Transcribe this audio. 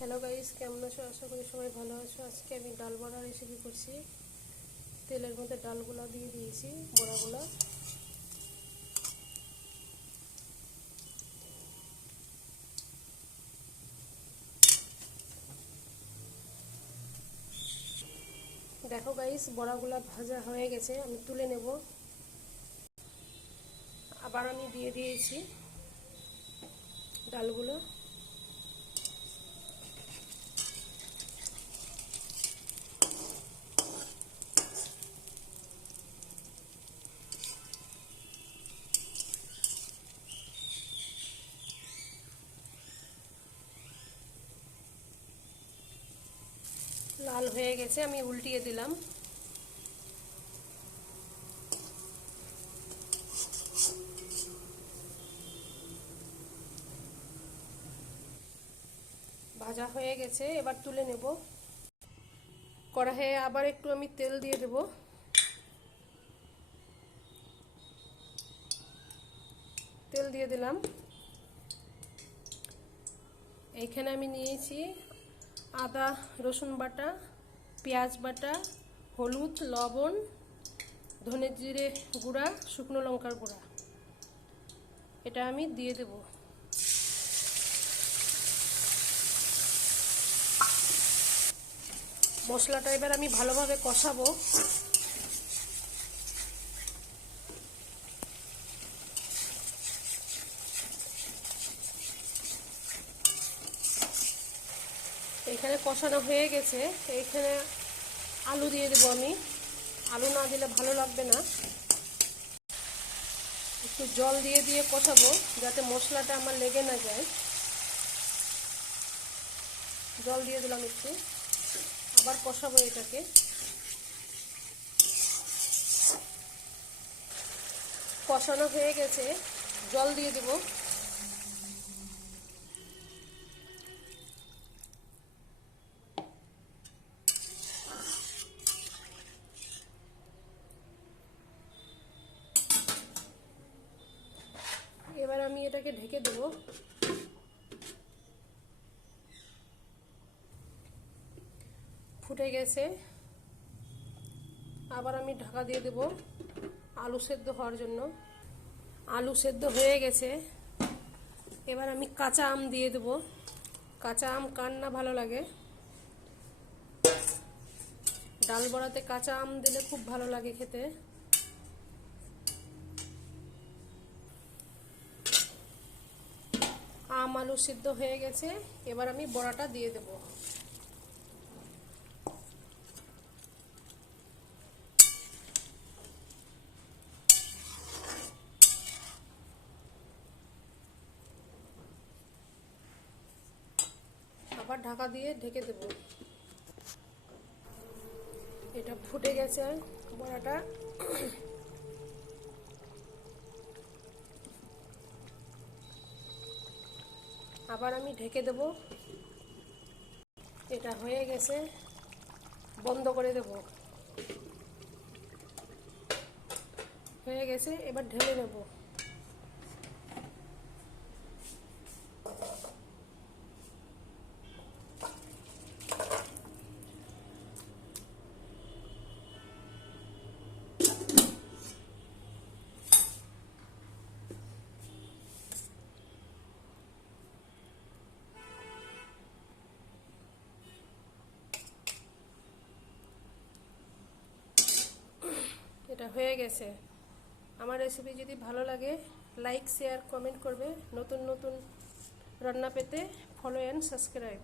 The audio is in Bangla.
হ্যালো গাইস, কেমন আছো? আশা করি সবাই ভালো আছো। আজকে আমি ডাল বড়া রেসিপি করছি। তেলের মধ্যে ডালগুলো দিয়ে দিয়েছি, বড়াগুলো। দেখো গাইস, বড়াগুলো ভাজা হয়ে গেছে, আমি তুলে নেব। আবার আমি দিয়ে দিয়েছি ডালগুলো। লাল হয়ে গেছে, আমি উল্টিয়ে দিলাম। ভাজা হয়ে গেছে, এবার তুলে নেব। কড়াইয়ে আবার একটু আমি তেল দিয়ে দেব। তেল দিয়ে দিলাম। এইখানে আমি নিয়েছি আদা রসুন বাটা, পেঁয়াজ বাটা, হলুদ, লবণ, ধনে জিরে গুঁড়া, শুকনো লঙ্কার গুঁড়া। এটা আমি দিয়ে দেব। মশলাটা এবার আমি ভালোভাবে কষাবো। এইখানে কষানো হয়ে গেছে, এইখানে আলু দিয়ে দেবো আমি। আলু না দিলে ভালো লাগবে না। একটু জল দিয়ে দিয়ে কষাবো যাতে মশলাটা আমার লেগে না যায়। জল দিয়ে দিলাম একটু, আবার কষাবো এটাকে। কষানো হয়ে গেছে, জল দিয়ে দেব। এবার আমি এটাকে ঢেকে দেব। ফুটে গেছে, আবার আমি ঢাকা দিয়ে দেব আলু সেদ্ধ হওয়ার জন্য। আলু সেদ্ধ হয়ে গেছে, এবার আমি কাঁচা আম দিয়ে দেব। কাঁচা আম কার না ভালো লাগে? ডাল বড়াতে কাঁচা আম দিলে খুব ভালো লাগে খেতে। আম আলু সিদ্ধ হয়ে গেছে, এবার আমি বড়াটা দিয়ে দেব। আবার ঢাকা দিয়ে ঢেকে দেব। এটা ফুটে গেছে বড়াটা। আবার আমি ঢেকে দেব। এটা হয়ে গেছে, বন্ধ করে দেব। হয়ে গেছে, এবার ঢেলে নেব। এটা হয়ে গেছে। আমার রেসিপি যদি ভালো লাগে, লাইক শেয়ার কমেন্ট করবে। নতুন নতুন রান্না পেতে ফলো অ্যান্ড সাবস্ক্রাইব।